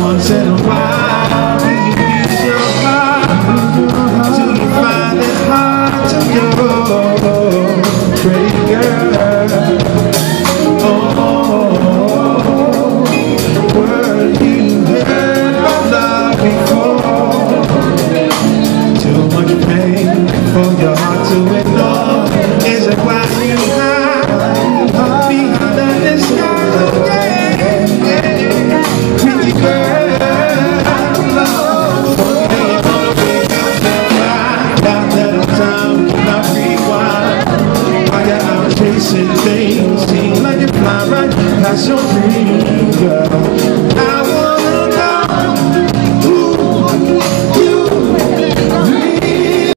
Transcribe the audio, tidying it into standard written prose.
Once in a while, you use your heart till you find it hard to go. Pretty girl, oh, were you heard of love before? Too much pain for your heart to ignore. Is it why you hide behind the disguise? Pretty girl. Chasing things, seem like you fly right past your dream, girl.